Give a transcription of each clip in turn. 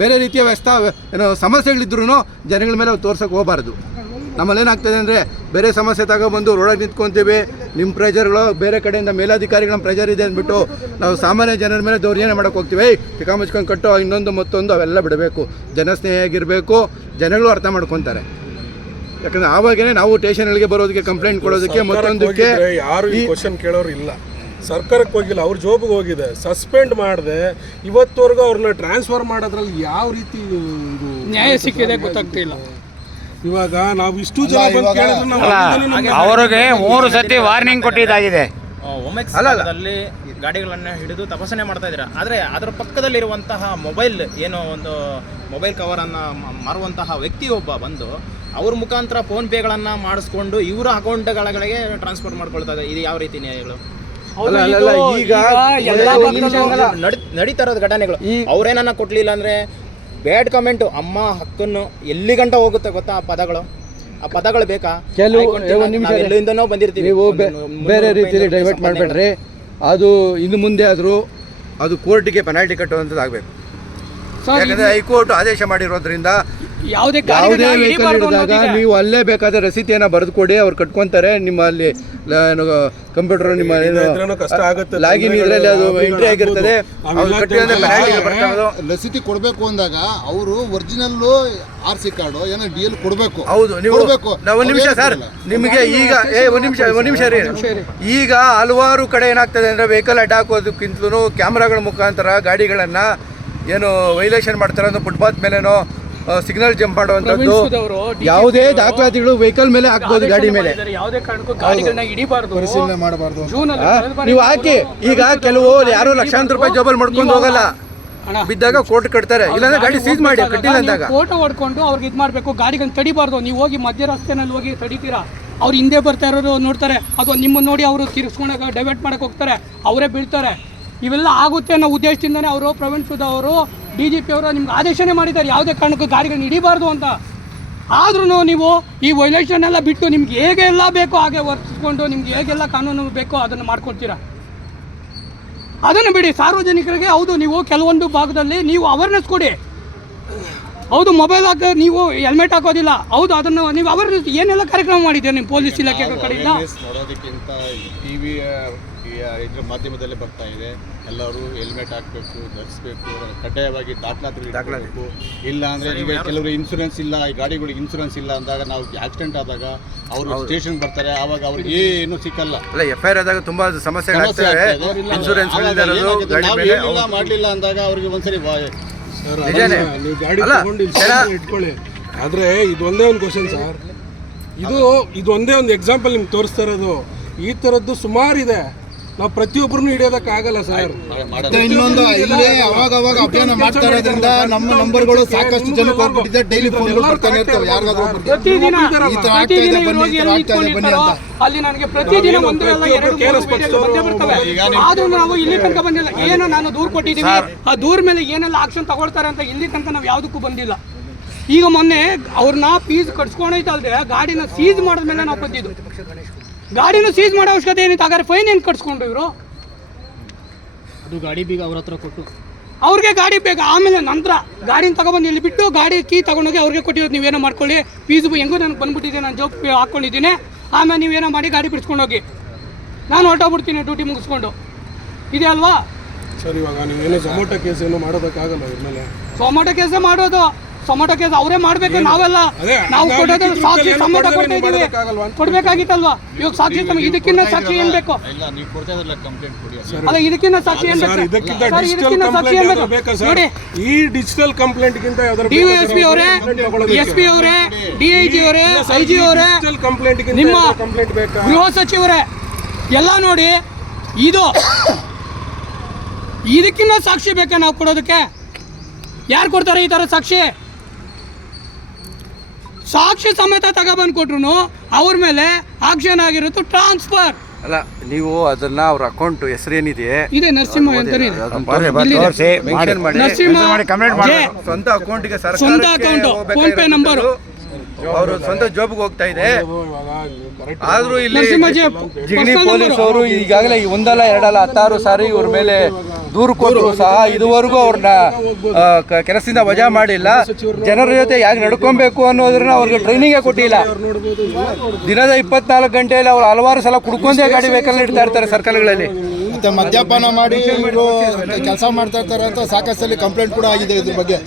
ಬೇರೆ ರೀತಿಯ ಏನೋ ಸಮಸ್ಯೆಗಳಿದ್ರೂ ಜನಗಳ ಮೇಲೆ ತೋರ್ಸೋಕೆ ಹೋಗಬಾರ್ದು. ನಮ್ಮಲ್ಲಿ ಏನಾಗ್ತದೆ ಅಂದರೆ ಬೇರೆ ಸಮಸ್ಯೆ ತಗೊಬಂದು ರೋಡಾಗಿ ನಿಂತ್ಕೊತೀವಿ, ನಿಮ್ಮ ಪ್ರೆಜರ್ಗಳು ಬೇರೆ ಕಡೆಯಿಂದ ಮೇಲಾಧಿಕಾರಿಗಳ ಪ್ರೆಜರ್ ಇದೆ ಅಂದ್ಬಿಟ್ಟು ನಾವು ಸಾಮಾನ್ಯ ಜನರ ಮೇಲೆ ದೌರ್ಜನ್ಯ ಮಾಡೋಕೆ ಹೋಗ್ತೀವಿ. ಟಿಕಾ ಮುಚ್ಕೊಂಡು ಕಟ್ಟೋ ಇನ್ನೊಂದು ಮತ್ತೊಂದು ಅವೆಲ್ಲ ಬಿಡಬೇಕು, ಜನಸ್ನೇಹಿಯಾಗಿರಬೇಕು, ಜನಗಳು ಅರ್ಥ ಮಾಡ್ಕೊತಾರೆ. ಯಾಕಂದರೆ ಆವಾಗೇ ನಾವು ಸ್ಟೇಷನ್ಗಳಿಗೆ ಬರೋದಕ್ಕೆ ಕಂಪ್ಲೇಂಟ್ ಕೊಡೋದಕ್ಕೆ ಮತ್ತೊಂದಕ್ಕೆ ಯಾರು ಈ ಕ್ವಶನ್ ಕೇಳೋರು ಇಲ್ಲ. ಸರ್ಕಾರಕ್ಕೆ ಹೋಗಿಲ್ಲ, ಅವ್ರ ಜಾಬ್ಗೆ ಹೋಗಿದೆ, ಸಸ್ಪೆಂಡ್ ಮಾಡಿದೆ, ಇವತ್ತವರೆಗೂ ಅವ್ರನ್ನ ಟ್ರಾನ್ಸ್ಫರ್ ಮಾಡೋದ್ರಲ್ಲಿ ಯಾವ ರೀತಿ ನ್ಯಾಯ ಸಿಕ್ಕಿದೆ ಗೊತ್ತಾಗ್ತಿಲ್ಲ. ಇವಾಗ ನಾವು ಇಷ್ಟು ಜನ ಅವರಿಗೆ 3 ಸತಿ ವಾರ್ನಿಂಗ್ ಕೊಟ್ಟಿದ್ದಾಗಿದೆ. ಒಮೆಕ್ಸ್ದಲ್ಲಿ ಗಾಡಿಗಳನ್ನ ಹಿಡಿದು ತಪಾಸಣೆ ಮಾಡ್ತಾ ಇದ್ದೀರಾ, ಆದರೆ ಅದರ ಪಕ್ಕದಲ್ಲಿರುವಂತಹ ಮೊಬೈಲ್ ಏನೋ ಒಂದು ಮೊಬೈಲ್ ಕವರನ್ನು ಮಾರುವಂತಹ ವ್ಯಕ್ತಿ ಒಬ್ಬ ಬಂದು ಅವ್ರ ಮುಖಾಂತರ ಫೋನ್ ಪೇಗಳನ್ನು ಮಾಡಿಸ್ಕೊಂಡು ಇವರ ಅಕೌಂಟ್ಗಳಿಗೆ ಟ್ರಾನ್ಸ್ಫರ್ ಮಾಡ್ಕೊಳ್ತಾ ಇದ್ದಾರೆ. ಇದು ಯಾವ ರೀತಿ ನ್ಯಾಯಗಳು? ಈಗ ನಡೀತಾ ಇರೋದು ಘಟನೆಗಳು. ಅವ್ರೇನನ್ನ ಕೊಡ್ಲಿಲ್ಲ ಅಂದ್ರೆ ಬ್ಯಾಡ್ ಕಮೆಂಟ್ ಅಮ್ಮ ಹಕ್ಕನ್ನು ಎಲ್ಲಿ ಗಂಟ ಹೋಗುತ್ತೆ ಗೊತ್ತಾ? ಆ ಪದಗಳು ಬೇಕಾ? ಎಲ್ಲಿಂದನೋ ಬಂದಿರ್ತೀವಿ. ನೀವು ಬೇರೆ ರೀತಿಯಲ್ಲಿ ಡೈವರ್ಟ್ ಮಾಡಬೇಡ್ರಿ. ಅದು ಇನ್ನು ಮುಂದೆ ಆದರೂ ಅದು ಕೋರ್ಟಿಗೆ ಪೆನಾಲ್ಟಿ ಕಟ್ಟುವಂಥದ್ದು ಆಗಬೇಕು. ಯಾಕಂದರೆ ಹೈಕೋರ್ಟ್ ಆದೇಶ ಮಾಡಿರೋದ್ರಿಂದ ಯಾವುದೇ ವೆಹಿಕಲ್ ಹಿಡಿದಾಗ ನೀವು ಅಲ್ಲೇ ಬೇಕಾದ್ರೆ ರಸೀತಿಯನ್ನು ಬರೆದು ಕೊಡಿ, ಅವ್ರು ಕಟ್ಕೊತಾರೆ. ನಿಮ್ಮ ಅಲ್ಲಿ ಕಂಪ್ಯೂಟರ್ ನಿಮ್ಮ ಲಾಗಿನ್ ಇದರಲ್ಲಿ ಅದು ಎಂಟ್ರಿ ಆಗಿರ್ತದೆ. ರಸೀತಿ ಕೊಡಬೇಕು ಅಂದಾಗ ಅವರು ಒರಿಜಿನಲ್ಲು RC ಕಾರ್ಡು ಏನೋ DL ಕೊಡಬೇಕು. ಹೌದು, ನೀವು ಒಂದು ನಿಮಿಷ ಸರ್, ನಿಮಗೆ ಈಗ ಒಂದು ನಿಮಿಷ ರೀ. ಈಗ ಹಲವಾರು ಕಡೆ ಏನಾಗ್ತದೆ ಅಂದರೆ ವೆಹಿಕಲ್ ಅಡ್ಡ ಹಾಕೋದಕ್ಕಿಂತಲೂ ಕ್ಯಾಮ್ರಾಗಳ ಮುಖಾಂತರ ಗಾಡಿಗಳನ್ನು ಏನು ವೈಲೇಷನ್ ಮಾಡ್ತಾರೆ ಅನ್ನೋ ಫುಟ್ಪಾತ್ ಮೇಲೇನೋ ಸಿಗ್ನಲ್ ಜಂಪ್ ಮಾಡುವಂಥದ್ದು, ಯಾವುದೇ ದಾಖಲಾತಿಗಳು ವೆಹಿಕಲ್ ಮೇಲೆ ಹಾಕ್ಬೋದು, ಗಾಡಿ ಮೇಲೆ ಯಾವುದೇ ಕಾರಣಕ್ಕೂ ಗಾಡಿಗಳನ್ನ ಹಿಡಿಬಾರ್ದು, ಪರಿಶೀಲನೆ ಮಾಡಬಾರ್ದು. ನೀವು ಹಾಕಿ. ಈಗ ಕೆಲವು ಯಾರು ಲಕ್ಷಾಂತರ ರೂಪಾಯಿ ಜೋಬಲ್ ಮಾಡ್ಕೊಂಡು ಹೋಗಲ್ಲ, ಬಿದ್ದಾಗ ಕೋರ್ಟ್ ಕಟ್ತಾರೆ, ಇಲ್ಲಾಂದ್ರೆ ಗಾಡಿ ಸೀಸ್ ಮಾಡಿ ಕಟ್ಟಿಲ್ಲ ಅಂದಾಗ ಫೋಟೋ ಹೊಡ್ಕೊಂಡು ಅವ್ರಿಗೆ ಇದು ಮಾಡಬೇಕು. ಗಾಡಿಗಳನ್ನ ತಡಿಬಾರ್ದು. ನೀವು ಹೋಗಿ ಮಧ್ಯ ರಸ್ತೆನಲ್ಲಿ ಹೋಗಿ ತಡಿತೀರಾ, ಅವ್ರು ಹಿಂದೆ ಬರ್ತಾ ಇರೋರು ನೋಡ್ತಾರೆ, ಅಥವಾ ನಿಮ್ಮನ್ನು ನೋಡಿ ಅವರು ತಿರ್ಸ್ಕೊಂಡಾಗ ಡೈವರ್ಟ್ ಮಾಡಕ್ಕೆ ಹೋಗ್ತಾರೆ, ಅವರೇ ಬೀಳ್ತಾರೆ. ಇವೆಲ್ಲ ಆಗುತ್ತೆ ಅನ್ನೋ ಉದ್ದೇಶದಿಂದನೇ ಅವರು ಪ್ರವೀಣ್ ಸುದ್ ಅವರು DGP ಅವರು ನಿಮ್ಗೆ ಆದೇಶನೇ ಮಾಡಿದ್ದಾರೆ ಯಾವುದೇ ಕಾರಣಕ್ಕೂ ಗಾಡಿಗಳನ್ನ ಹಿಡಿಬಾರ್ದು ಅಂತ. ಆದ್ರೂ ನೀವು ಈ ವೈಲೇಷನ್ ಎಲ್ಲ ಬಿಟ್ಟು ನಿಮ್ಗೆ ಹೇಗೆಲ್ಲ ಬೇಕೋ ಹಾಗೆ ವರ್ತಿಸ್ಕೊಂಡು ನಿಮ್ಗೆ ಹೇಗೆಲ್ಲ ಕಾನೂನು ಬೇಕೋ ಅದನ್ನು ಮಾಡ್ಕೊಳ್ತೀರಾ. ಅದನ್ನು ಬಿಡಿ. ಸಾರ್ವಜನಿಕರಿಗೆ ಹೌದು ನೀವು ಕೆಲವೊಂದು ಭಾಗದಲ್ಲಿ ನೀವು ಅವೇರ್ನೆಸ್ ಕೊಡಿ. ಹೌದು, ಮೊಬೈಲ್ ನೀವು ಹೆಲ್ಮೆಟ್ ಹಾಕೋದಿಲ್ಲ, ಹೌದು, ಅದನ್ನು ನೀವು ಅವೇರ್ನೆಸ್ ಏನೆಲ್ಲ ಕಾರ್ಯಕ್ರಮ ಮಾಡಿದ್ದೀರಾ ನಿಮ್ಮ ಪೊಲೀಸ್ ಇಲಾಖೆ ಕಡೆಯಿಂದ? ನೋಡೋದಕ್ಕಿಂತ TV ಇದ್ರ ಮಾಧ್ಯಮದಲ್ಲೇ ಬರ್ತಾ ಇದೆ. ಎಲ್ಲರೂ ಹೆಲ್ಮೆಟ್ ಹಾಕಬೇಕು, ಧರಿಸಬೇಕು, ಕಡ್ಡಾಯವಾಗಿ ದಾಖಲಾತಿ. ಇಲ್ಲ ಅಂದರೆ ಈಗ ಕೆಲವರು ಇನ್ಶೂರೆನ್ಸ್ ಇಲ್ಲ, ಈ ಗಾಡಿಗಳಿಗೆ ಇನ್ಶೂರೆನ್ಸ್ ಇಲ್ಲ ಅಂದಾಗ ನಾವು ಆಕ್ಸಿಡೆಂಟ್ ಆದಾಗ ಅವರು ಸ್ಟೇಷನ್ ಬರ್ತಾರೆ, ಆವಾಗ ಅವ್ರಿಗೆ ಏನು ಸಿಕ್ಕಲ್ಲ. FIR ಆದಾಗ ತುಂಬಾ ಸಮಸ್ಯೆಗಳಾಗ್ತವೆ. ಇನ್ಶೂರೆನ್ಸ್ ಮಾಡಲಿಲ್ಲ ಅಂದಾಗ ಅವ್ರಿಗೆ ಒಂದ್ಸರಿ ನೀವು ಗಾಡಿ ತಗೊಂಡು ಇಟ್ಕೊಳ್ಳಿ. ಆದರೆ ಇದೊಂದೇ ಒಂದು ಕ್ವಶನ್ ಸರ್, ಇದು ಒಂದೇ ಒಂದು ಎಕ್ಸಾಂಪಲ್ ನಿಮ್ಗೆ ತೋರಿಸ್ತಾ ಇರೋದು. ಈ ಥರದ್ದು ಸುಮಾರು ಇದೆ. ನಾವು ಪ್ರತಿಯೊಬ್ಬರನ್ನು ಹಿಡಿಯೋದಕ್ಕಾಗಲ್ಲ ಸರ್. ಇನ್ನೊಂದು ಇಲ್ಲೇ ಅವಾಗ ಅಭಿಯಾನ ಮಾಡ್ತಾ ಇರೋದ್ರಿಂದ ನಮ್ಮ ನಂಬರ್ಗಳು ಸಾಕಷ್ಟು ಜನಕ್ಕೆ ಹೋಗ್ಬಿಟ್ಟಿದೆ. ಡೈಲಿ ಫೋನ್ಗಳು ಬರ್ತಾನೆ ಇರ್ತವೆ, ಯಾರಿಗಾದ್ರೂ ಅಲ್ಲಿ ನನಗೆ ಪ್ರತಿದಿನ ಒಂದು ಎಲ್ಲ 2-3 ಬರ್ತವೆ. ಆದ್ರೂ ನಾವು ಇಲ್ಲಿ ತನಕ ಬಂದಿಲ್ಲ. ಏನೋ ನಾನು ದೂರು ಕೊಟ್ಟಿದ್ದೀವಿ, ಆ ದೂರ ಮೇಲೆ ಏನೆಲ್ಲ ಆಕ್ಷನ್ ತಗೊಳ್ತಾರೆ ಅಂತ ಇಲ್ಲಿ ತನಕ ನಾವು ಯಾವುದಕ್ಕೂ ಬಂದಿಲ್ಲ. ಈಗ ಮೊನ್ನೆ ಅವ್ರನ್ನ ಫೀಸ್ ಕಟ್ಸ್ಕೊಂಡೈತಲ್ದೆ ಗಾಡಿನ ಸೀಸ್ ಮಾಡಿದ್ಮೇಲೆ ನಾವು ಬಂದಿದ್ದು. ಗಾಡಿನ ಸೀಸ್ ಮಾಡೋ ಅವಶ್ಯಕತೆ ಏನಿತ್ತು? ಹಾಗಾದ್ರೆ ಫೈನ್ ಏನು ಕಟ್ಸ್ಕೊಂಡ್ರು ಇವರು? ಅದು ಗಾಡಿ ಬೀಗ ಅವ್ರ ಹತ್ರ ಕೊಟ್ಟು ಅವ್ರಿಗೆ ಗಾಡಿ ಬೇಕು. ಆಮೇಲೆ ನಂತರ ಗಾಡಿನ ತಗೊಬಂದು ಇಲ್ಲಿ ಬಿಟ್ಟು ಗಾಡಿ ಕೀ ತಗೊಂಡೋಗಿ ಅವ್ರಿಗೆ ಕೊಟ್ಟಿರೋದು. ನೀವೇನೋ ಮಾಡ್ಕೊಳ್ಳಿ, ಫೀಸ್ ಹೆಂಗೋ ನನಗೆ ಬಂದ್ಬಿಟ್ಟಿದೆ, ನಾನು ಜಾಬ್ ಹಾಕ್ಕೊಂಡಿದ್ದೀನಿ, ಆಮೇಲೆ ನೀವೇನೋ ಮಾಡಿ ಗಾಡಿ ಬಿಡಿಸ್ಕೊಂಡೋಗಿ, ನಾನು ಹೊರಟೋಗ್ಬಿಡ್ತೀನಿ ಡ್ಯೂಟಿ ಮುಗಿಸ್ಕೊಂಡು. ಇದೆ ಅಲ್ವಾ ಸರ್? ಇವಾಗ ನೀವೇನೋ ಝೊಮ್ಯಾಟೊ ಕೇಸ್ ಏನೋ ಮಾಡೋದಕ್ಕಾಗಲ್ಲ. ಇದ್ರ ಮೇಲೆ ಝೊಮ್ಯಾಟೊ ಕೇಸೇ ಮಾಡೋದು. ಟೊಮೊಟೊ ಕೇಸ್ ಅವರೇ ಮಾಡಬೇಕು, ನಾವೆಲ್ಲ ನಾವು ಕೊಡೋದು ಸಾಕ್ಷಿ ಟೊಮೊಟೊ ಕೊಡ್ತಾ ಇದ್ದೀವಿ, ಕೊಡಬೇಕಾಗಿತ್ತಲ್ವಾ? ಇವಾಗ ಸಾಕ್ಷಿ ಇದಕ್ಕಿಂತ ಸಾಕ್ಷಿ ಏನು ಬೇಕು? ಅಲ್ಲ, ಇದಕ್ಕಿಂತ ಸಾಕ್ಷಿ ಏನು ಬೇಕು? ಇದಕ್ಕಿಂತ ಸಾಕ್ಷಿ ಏನು ಬೇಕು ನೋಡಿ. ಈ ಡಿಜಿಟಲ್ ಕಂಪ್ಲೇಂಟ್ಗಿಂತ DSP ಅವರೇ, SP ಅವರೇ, DIG ಅವರೇ, IG ಅವರೇ, ನಿಮ್ಮ ಗೃಹ ಸಚಿವರೇ ಎಲ್ಲ ನೋಡಿ, ಇದಕ್ಕಿಂತ ಸಾಕ್ಷಿ ಬೇಕಾ ನಾವು ಕೊಡೋದಕ್ಕೆ? ಯಾರು ಕೊಡ್ತಾರೆ ಈ ಥರ ಸಾಕ್ಷಿ? ಸಾಕ್ಷಿ ಸಮೇತ ತಗೊಬಂದು ಕೊಟ್ರು ಅವ್ರ ಮೇಲೆ ಆಕ್ಷನ್ ಆಗಿರುತ್ತೆ ಟ್ರಾನ್ಸ್ಫರ್. ಅಲ್ಲ, ನೀವು ಅದನ್ನ ಅವ್ರ ಅಕೌಂಟ್ ಹೆಸರೇನಿದೆ ಇದೆ ನರಸಿಂಹ ಅಂತಾನೆ ಸ್ವಂತ ಅಕೌಂಟ್ಗೆ ಸ್ವಂತ ಅಕೌಂಟ್ ಫೋನ್ ಪೇ ನಂಬರ್ ಅವರು ಸ್ವಂತ ಜಾಬ್ಗೆ ಹೋಗ್ತಾ ಇದೆ. ಆದ್ರೂ ಇಲ್ಲಿ ಜಿಗಣಿ ಪೊಲೀಸ್ ಅವರು ಈಗಾಗಲೇ 1 ಅಲ್ಲ 2 ಅಲ್ಲ 16 ಸಾರಿ ಇವ್ರ ಮೇಲೆ ದೂರು ಕೊಟ್ಟರು ಸಹ ಇದುವರೆಗೂ ಅವ್ರನ್ನ ಕೆಲಸದಿಂದ ವಜಾ ಮಾಡಿಲ್ಲ. ಜನರ ಜೊತೆ ಯಾಕೆ ನಡ್ಕೊಬೇಕು ಅನ್ನೋದ್ರನ್ನ ಅವ್ರಿಗೆ ಟ್ರೈನಿಂಗೇ ಕೊಟ್ಟಿಲ್ಲ. ದಿನದ 24 ಗಂಟೆಯಲ್ಲಿ ಅವ್ರು ಹಲವಾರು ಸಲ ಕುಡ್ಕೊಂಡೇ ಗಾಡಿ ವೆಹಿಕಲ್ ಇಡ್ತಾ ಇರ್ತಾರೆ ಸರ್ಕಲ್ಗಳಲ್ಲಿ. ಮತ್ತೆ ಮದ್ಯಪಾನ ಮಾಡಿ ಇವರು ಕೆಲಸ ಮಾಡ್ತಾ ಇರ್ತಾರೆ ಅಂತ ಸಾಕಷ್ಟು ಕಂಪ್ಲೇಂಟ್ ಕೂಡ ಆಗಿದೆ ಇದ್ರ ಬಗ್ಗೆ.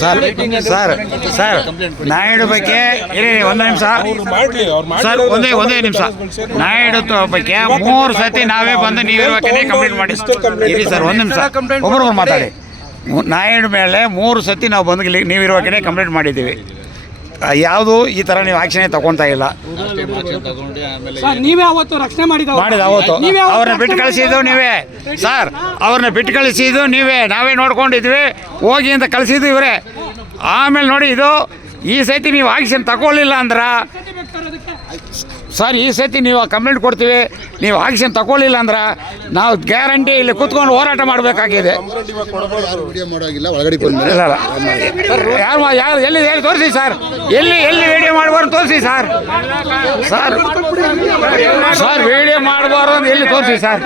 ಸರ್ ನಾಯ್ಡು ಬಗ್ಗೆ ಒಂದು ನಿಮಿಷ ಸರ್, ಒಂದೇ ನಿಮಿಷ. ನಾಯ್ಡು ಬಗ್ಗೆ 3 ಸತಿ ನಾವೇ ಬಂದು ನೀವಿರುವಾಗಲೇ ಕಂಪ್ಲೇಂಟ್ ಮಾಡಿ ಇರಿ ಸರ್. ಒಂದು ನಿಮಿಷ, ಒಬ್ಬರು ಮಾತಾಡಿ. ನಾಯ್ಡು ಮೇಲೆ 3 ಸತಿ ನಾವು ಬಂದು ನೀವಿರುವಾಗಲೇ ಕಂಪ್ಲೇಂಟ್ ಮಾಡಿದ್ದೀವಿ. ಯಾವುದು ಈ ಥರ ನೀವು ಆಕ್ಷನ್ ತಗೊಳ್ತಾ ಇಲ್ಲ. ನೀವೇ ಅವತ್ತು ರಕ್ಷಣೆ ಮಾಡಿದ ಅವತ್ತು ಅವ್ರನ್ನ ಬಿಟ್ಟು ಕಳಿಸಿದ್ದು ನೀವೇ ಸರ್. ಅವ್ರನ್ನ ಬಿಟ್ಟು ಕಳಿಸಿದ್ದು ನೀವೇ, ನಾವೇ ನೋಡ್ಕೊಂಡಿದ್ವಿ. ಹೋಗಿ ಅಂತ ಕಳಿಸಿದ್ದು ಇವರೇ. ಆಮೇಲೆ ನೋಡಿ, ಇದು ಈ ಸತಿ ನೀವು ಆಕ್ಷನ್ ತಗೊಳ್ಳಿಲ್ಲ ಅಂದ್ರೆ ಸರ್, ಈ ಸತಿ ನೀವು ಕಂಪ್ಲೇಂಟ್ ಕೊಡ್ತೀವಿ. ನೀವು ಆಕ್ಷನ್ ತಗೊಳ್ಳಿಲ್ಲ ಅಂದ್ರೆ ನಾವು ಗ್ಯಾರಂಟಿ ಇಲ್ಲಿ ಕೂತ್ಕೊಂಡು ಹೋರಾಟ ಮಾಡಬೇಕಾಗಿದೆ. ಯಾರು ಎಲ್ಲಿ ತೋರಿಸಿ ಸರ್, ಎಲ್ಲಿ ವಿಡಿಯೋ ಮಾಡಬಾರ್ದು ತೋರಿಸಿ ಸರ್. ಸರ್ ವಿಡಿಯೋ ಮಾಡಬಾರ್ದು ಅಂತ ಎಲ್ಲಿ ತೋರಿಸಿ ಸರ್.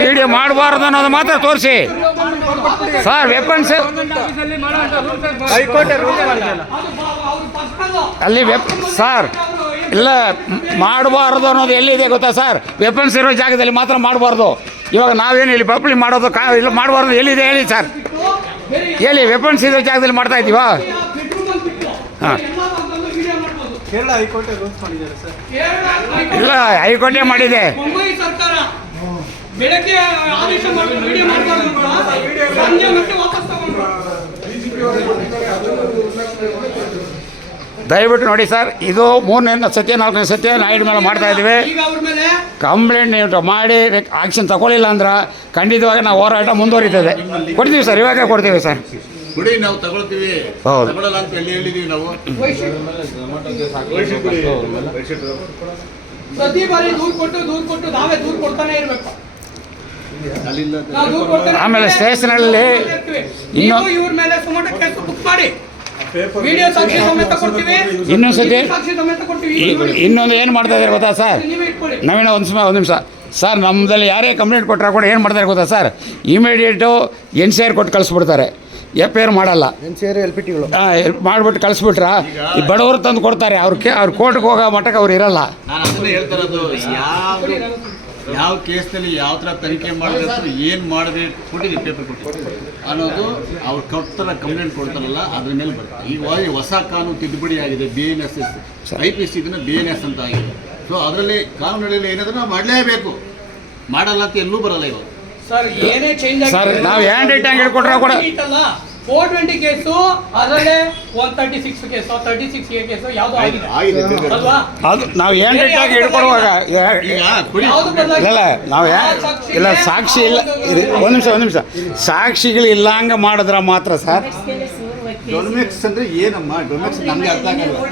ವಿಡಿಯೋ ಮಾಡಬಾರ್ದು ಅನ್ನೋದು ಮಾತ್ರ ತೋರಿಸಿ ಸರ್. ವೆಪನ್ಸ್ ಅಲ್ಲಿ ಸರ್ ಇಲ್ಲ ಮಾಡಬಾರ್ದು ಅನ್ನೋದು ಎಲ್ಲಿದೆ ಗೊತ್ತಾ ಸರ್? ವೆಪನ್ಸ್ ಇರೋ ಜಾಗದಲ್ಲಿ ಮಾತ್ರ ಮಾಡಬಾರ್ದು. ಇವಾಗ ನಾವೇನು ಇಲ್ಲಿ ಪಬ್ಲಿಕ್ ಮಾಡೋದು ಇಲ್ಲ ಮಾಡಬಾರ್ದು ಎಲ್ಲಿದೆ ಹೇಳಿ ಸರ್. ಹೇಳಿ, ವೆಪನ್ಸ್ ಇರೋ ಜಾಗದಲ್ಲಿ ಮಾಡ್ತಾ ಇದ್ದೀವಾ? ಹಾಂ, ಇಲ್ಲ ಹೈಕೋರ್ಟೇ ಮಾಡಿದೆ. ಬೆಳಗ್ಗೆ ಆದೇಶ ಮಾಡಿ ವಿಡಿಯೋ ಮಾಡಬಾರ್ದು ಅಂತ ಸಂಜೆ ಮತ್ತೆ ವಾಪಸ್ ತಗೊಂಡ್ರು. ದಯವಿಟ್ಟು ನೋಡಿ ಸರ್, ಇದು 3ನೇ ಸತಿ 4ನೇ ಸತಿ ನಾಯ್ಡು ಮೇಲೆ ಮಾಡ್ತಾ ಇದ್ದೀವಿ. ಕಂಪ್ಲೇಂಟ್ ನೀವು ಮಾಡಿ ಆಕ್ಷನ್ ತಗೊಳ್ಳಿಲ್ಲ ಅಂದ್ರೆ ಖಂಡಿತವಾಗಿ ನಾವು ಹೋರಾಟ ಮುಂದುವರಿತದೆ. ಕೊಡ್ತೀವಿ ಸರ್, ಇವಾಗ ಕೊಡ್ತೀವಿ ಸರ್. ಗುಡಿ ನಾವು ತಗೊಳ್ತೀವಿ, ಹೌದು. ತಗೊಳ್ಳಲ್ಲ ಅಂತ ಎಲ್ಲಿ ಹೇಳಿದೀವಿ ನಾವು. ಪ್ರತಿ ಬಾರಿ ದೂರು ಕೊಟ್ಟು ನಾವೇ ದೂರು ಕೊಡ್ತಾನೆ ಇರಬೇಕು. ಆಮೇಲೆ ಸ್ಟೇಷನಲ್ಲಿ ಇವ್ರ ಮೇಲೆ ಸುಮಾರು ಕೇಸ್ ಬುಕ್ ಮಾಡಿ ವಿಡಿಯೋ ಸಾಕ್ಷಿ ಸಮೇತ ಕೊಡ್ತೀವಿ. ಇನ್ನೊಂದು ಸತಿ ಸಾಕ್ಷಿ ಸಮೇತ ಕೊಡ್ತೀವಿ. ಇನ್ನೊಂದು ಏನು ಮಾಡ್ತಾ ಇದ್ದಾರೆ ಗೊತ್ತಾ ಸರ್? ನವೀನ ಒಂದು ನಿಮಿಷ ಸರ್. ನಮ್ಮದಲ್ಲಿ ಯಾರೇ ಕಂಪ್ಲೇಂಟ್ ಕೊಟ್ಟರೆ ಕೂಡ ಏನು ಮಾಡ್ತಾರೆ ಗೊತ್ತಾ ಸರ್? ಇಮಿಡಿಯೇಟು NCR ಕೊಟ್ಟು ಕಳಿಸ್ಬಿಡ್ತಾರೆ. FIR ಮಾಡಲ್ಲ. ಮಾಡಿಬಿಟ್ಟು ಕಳಿಸ್ಬಿಟ್ರ ಈ ಬಡವರು ತಂದು ಕೊಡ್ತಾರೆ. ಅವ್ರ ಕೋರ್ಟ್ಗೆ ಹೋಗೋ ಮಟ್ಟಕ್ಕೆ ಅವ್ರು ಇರಲ್ಲ. ನಾನು ಅದನ್ನೇ ಹೇಳ್ತಾ ಇರೋದು, ಯಾವ ಕೇಸ್ನಲ್ಲಿ ಯಾವ ಥರ ತನಿಖೆ ಮಾಡಬೇಕು, ಏನು ಮಾಡಬೇಕು, ಕೊಟ್ಟಿದ್ದೀವಿ ಪೇಪರ್ ಕೊಟ್ಟಿದ್ದೀವಿ ಅನ್ನೋದು ಅವ್ರು ಕೊಡ್ತಾರ ಕಂಪ್ಲೇಂಟ್ ಕೊಡ್ತಾರಲ್ಲ ಅದ್ರ ಮೇಲೆ ಬರ್ತದೆ. ಈಗ ಹೊಸ ಕಾನೂನು ತಿದ್ದುಪಡಿ ಆಗಿದೆ, BNS IPC ಇದನ್ನು BNS ಅಂತ ಆಗಿದೆ. ಸೊ ಅದರಲ್ಲಿ ಕಾನೂನಲ್ಲಿ ಏನಾದರೂ ನಾವು ಮಾಡಲೇಬೇಕು. ಮಾಡಲ್ಲ ಅಂತ ಎಲ್ಲೂ ಬರಲ್ಲ ಇವಾಗ ಸರ್. ಏನೇ ಚೇಂಜ್ ಸರ್, ನಾವು ಹ್ಯಾಂಡ್ ರೈಟಿಂಗ್ ಹಿಡ್ಕೊಟ್ರೆ ಕೂಡ 420 ಕೇಸು, ಅದರಲ್ಲೇ 136 ಕೇಸು, 36A ಕೇಸು ಯಾವುದು ಆಗಿದೆ ಅಲ್ವಾ? ಅದು ನಾವು ಹ್ಯಾಂಡ್ ರೈಟಿಂಗ್ ಹಿಡ್ಕೊಡುವಾಗ ಇಲ್ಲ ನಾವು ಇಲ್ಲ ಸಾಕ್ಷಿ ಇಲ್ಲ. ಒಂದು ನಿಮಿಷ ಸಾಕ್ಷಿಗಳು ಇಲ್ಲ ಹಂಗೆ ಮಾಡಿದ್ರೆ ಮಾತ್ರ ಸರ್. ಡೊಮೆಕ್ಸ್ ಅಂದರೆ ಏನಮ್ಮ? ಡೊಮೆಕ್ಸ್ ನಮಗೆ ಅರ್ಥ ಆಗಲ್ಲ.